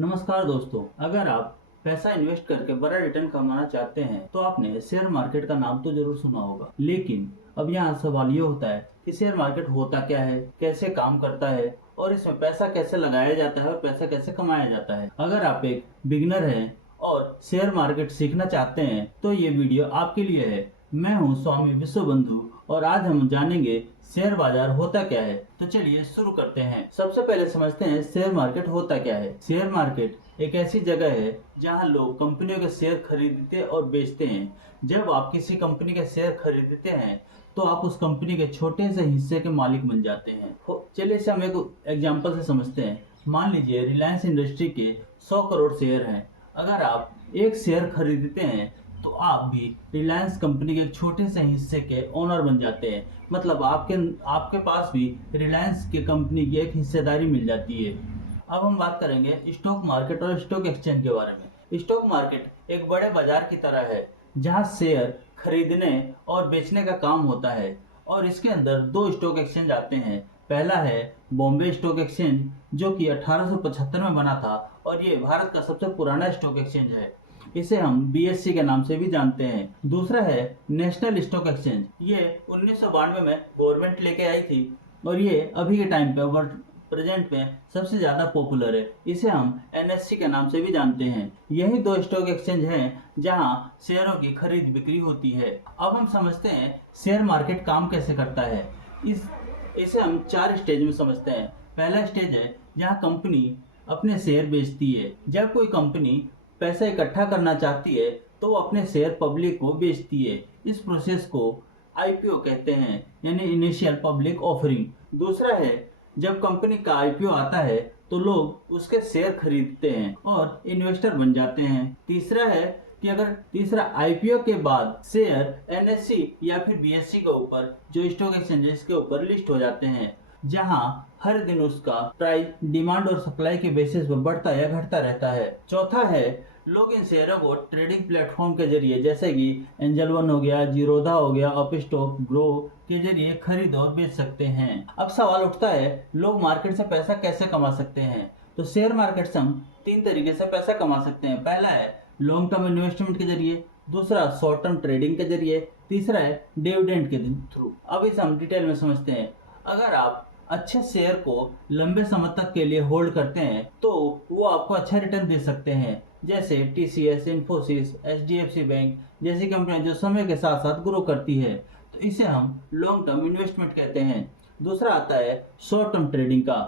नमस्कार दोस्तों, अगर आप पैसा इन्वेस्ट करके बड़ा रिटर्न कमाना चाहते हैं तो आपने शेयर मार्केट का नाम तो जरूर सुना होगा। लेकिन अब यहाँ सवाल ये होता है कि शेयर मार्केट होता क्या है, कैसे काम करता है और इसमें पैसा कैसे लगाया जाता है और पैसा कैसे कमाया जाता है। अगर आप एक बिगिनर हैं और शेयर मार्केट सीखना चाहते हैं तो ये वीडियो आपके लिए है। मैं हूँ स्वामी विश्वबंधु और आज हम जानेंगे शेयर बाजार होता क्या है। तो चलिए शुरू करते हैं। सबसे पहले समझते हैं शेयर मार्केट होता क्या है। शेयर मार्केट एक ऐसी जगह है जहां लोग कंपनियों के शेयर खरीदते और बेचते हैं। जब आप किसी कंपनी के शेयर खरीदते हैं तो आप उस कंपनी के छोटे से हिस्से के मालिक बन जाते हैं। चलिए इसे हम एक एग्जाम्पल से समझते हैं। मान लीजिए रिलायंस इंडस्ट्री के 100 करोड़ शेयर हैं। अगर आप एक शेयर खरीदते हैं तो आप भी रिलायंस कंपनी के एक छोटे से हिस्से के ओनर बन जाते हैं। मतलब आपके पास भी रिलायंस के कंपनी की एक हिस्सेदारी मिल जाती है। अब हम बात करेंगे स्टॉक मार्केट और स्टॉक एक्सचेंज के बारे में। स्टॉक मार्केट एक बड़े बाजार की तरह है जहां शेयर खरीदने और बेचने का काम होता है और इसके अंदर दो स्टॉक एक्सचेंज आते हैं। पहला है बॉम्बे स्टॉक एक्सचेंज जो कि 1875 में बना था और ये भारत का सबसे पुराना स्टॉक एक्सचेंज है। इसे हम बीएससी के नाम से भी जानते हैं। दूसरा है नेशनल स्टॉक एक्सचेंज। ये 1992 में गवर्नमेंट लेके आई थी और ये अभी के टाइम पे प्रेजेंट में सबसे ज्यादा पॉपुलर है। इसे हम एनएससी के नाम से भी जानते हैं। यही दो स्टॉक एक्सचेंज हैं जहां शेयरों की बिक्री होती है। अब हम समझते हैं शेयर मार्केट काम कैसे करता है। इसे हम 4 स्टेज में समझते हैं। पहला स्टेज है जहां कंपनी अपने शेयर बेचती है। जब कोई कंपनी पैसा इकट्ठा करना चाहती है तो वो अपने शेयर पब्लिक को बेचती है। इस प्रोसेस को आईपीओ कहते हैं, यानी इनिशियल पब्लिक ऑफरिंग। दूसरा है जब कंपनी का आईपीओ आता है तो लोग उसके शेयर खरीदते हैं और इन्वेस्टर बन जाते हैं। तीसरा है कि अगर आईपीओ के बाद शेयर एनएससी या फिर बीएससी के ऊपर जो स्टॉक एक्सचेंजेस के ऊपर लिस्ट हो जाते हैं, जहां हर दिन उसका प्राइस डिमांड और सप्लाई के बेसिस पर बढ़ता या घटता रहता है। चौथा है लोग इन शेयरों को ट्रेडिंग प्लेटफॉर्म के जरिए जैसे कि एंजल वन हो गया, जीरोधा हो गया, अपस्टॉक, ग्रो के जरिए खरीद और बेच सकते हैं। अब सवाल उठता है लोग मार्केट से पैसा कैसे कमा सकते हैं। तो शेयर मार्केट से हम 3 तरीके से पैसा कमा सकते हैं। पहला है लॉन्ग टर्म इन्वेस्टमेंट के जरिए, दूसरा शॉर्ट टर्म ट्रेडिंग के जरिए, तीसरा है डिविडेंड के थ्रू। अब इसे हम डिटेल में समझते हैं। अगर आप अच्छे शेयर को लंबे समय तक के लिए होल्ड करते हैं तो वो आपको अच्छा रिटर्न दे सकते हैं। जैसे टीसीएस, इन्फोसिस, एचडीएफसी बैंक जैसी कंपनियां जो समय के साथ साथ ग्रो करती है, तो इसे हम लॉन्ग टर्म इन्वेस्टमेंट कहते हैं। दूसरा आता है शॉर्ट टर्म ट्रेडिंग का।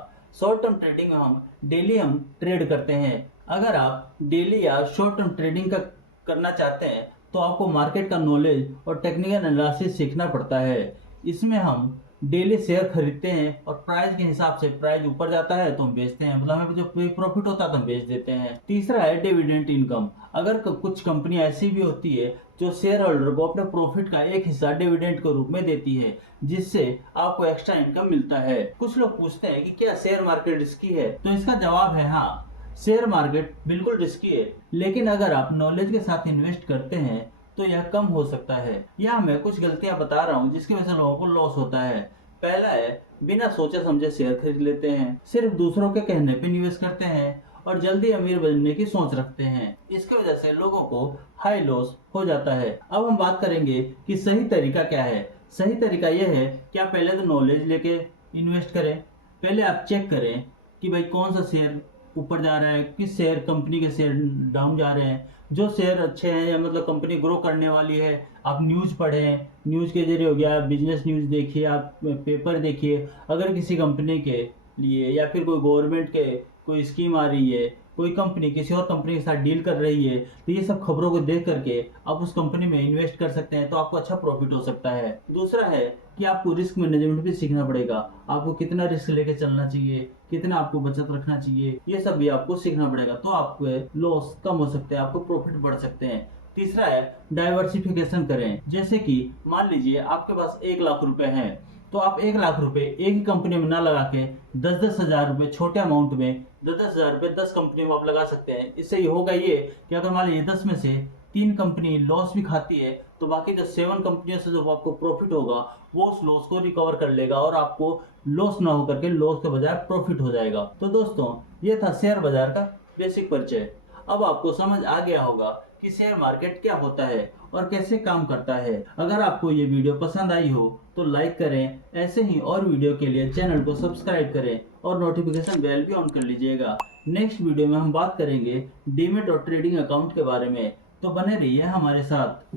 शॉर्ट टर्म ट्रेडिंग में हम डेली ट्रेड करते हैं। अगर आप डेली या शॉर्ट टर्म ट्रेडिंग का करना चाहते हैं तो आपको मार्केट का नॉलेज और टेक्निकल एनालिसिस सीखना पड़ता है। इसमें हम डेली शेयर खरीदते हैं और प्राइस के हिसाब से प्राइस ऊपर जाता है तो हम बेचते हैं, मतलब हमें जो प्रॉफिट होता है तो हम बेच देते हैं। तीसरा है डिविडेंड इनकम। अगर कुछ कंपनियां ऐसी भी होती है जो शेयर होल्डर को अपने प्रॉफिट का एक हिस्सा डिविडेंड के रूप में देती है, जिससे आपको एक्स्ट्रा इनकम मिलता है। कुछ लोग पूछते हैं कि क्या शेयर मार्केट रिस्की है, तो इसका जवाब है हाँ, शेयर मार्केट बिल्कुल रिस्की है, लेकिन अगर आप नॉलेज के साथ इन्वेस्ट करते हैं तो यह कम हो सकता है। यहाँ मैं कुछ गलतियां बता रहा हूँ जिसकी वजह से लोगों को लॉस होता है। पहला है बिना सोचे समझे शेयर खरीद लेते हैं, सिर्फ दूसरों के कहने पे निवेश करते हैं और जल्दी अमीर बनने की सोच रखते हैं। इसकी वजह से लोगों को हाई लॉस हो जाता है। अब हम बात करेंगे कि सही तरीका क्या है। सही तरीका यह है कि आप पहले तो नॉलेज लेके इन्वेस्ट करें। पहले आप चेक करें कि भाई कौन सा शेयर ऊपर जा रहा है, किस शेयर कंपनी के शेयर डाउन जा रहे हैं। जो शेयर अच्छे हैं या मतलब कंपनी ग्रो करने वाली है, आप न्यूज़ पढ़ें, न्यूज़ के जरिए हो गया, बिजनेस न्यूज़ देखिए, आप पेपर देखिए। अगर किसी कंपनी के लिए या फिर कोई गवर्नमेंट के कोई स्कीम आ रही है, कोई कंपनी किसी और कंपनी के साथ डील कर रही है, तो ये सब खबरों को देख करके आप उस कंपनी में इन्वेस्ट कर सकते हैं, तो आपको अच्छा प्रॉफिट हो सकता है। दूसरा है कि आपको रिस्क मैनेजमेंट भी सीखना पड़ेगा। आपको कितना रिस्क लेके चलना चाहिए, कितना आपको बचत रखना चाहिए, ये सब भी आपको सीखना पड़ेगा, तो आपके लॉस कम हो सकते हैं, आपको प्रॉफिट बढ़ सकते हैं। तीसरा है डाइवर्सिफिकेशन करें। जैसे कि मान लीजिए आपके पास 1 लाख रुपए हैं, तो आप 1 लाख रुपए एक ही कंपनी में ना लगा के 10-10 हजार रुपए छोटे अमाउंट में 10-10 हजार रुपए 10 कंपनी में आप लगा सकते हैं। इससे ये होगा ये कि अगर मान लीजिए 10 में से 3 कंपनी लॉस भी खाती है तो बाकी जो 7 कंपनियों से जो आपको प्रॉफिट होगा वो उस लॉस को रिकवर कर लेगा और आपको लॉस ना होकर के लॉस के बजाय प्रॉफिट हो जाएगा। तो दोस्तों ये था शेयर बाजार का बेसिक परिचय। अब आपको समझ आ गया होगा कि शेयर मार्केट क्या होता है और कैसे काम करता है। अगर आपको ये वीडियो पसंद आई हो तो लाइक करें, ऐसे ही और वीडियो के लिए चैनल को सब्सक्राइब करें और नोटिफिकेशन बेल भी ऑन कर लीजिएगा। नेक्स्ट वीडियो में हम बात करेंगे डीमैट और ट्रेडिंग अकाउंट के बारे में, तो बने रहिए हमारे साथ।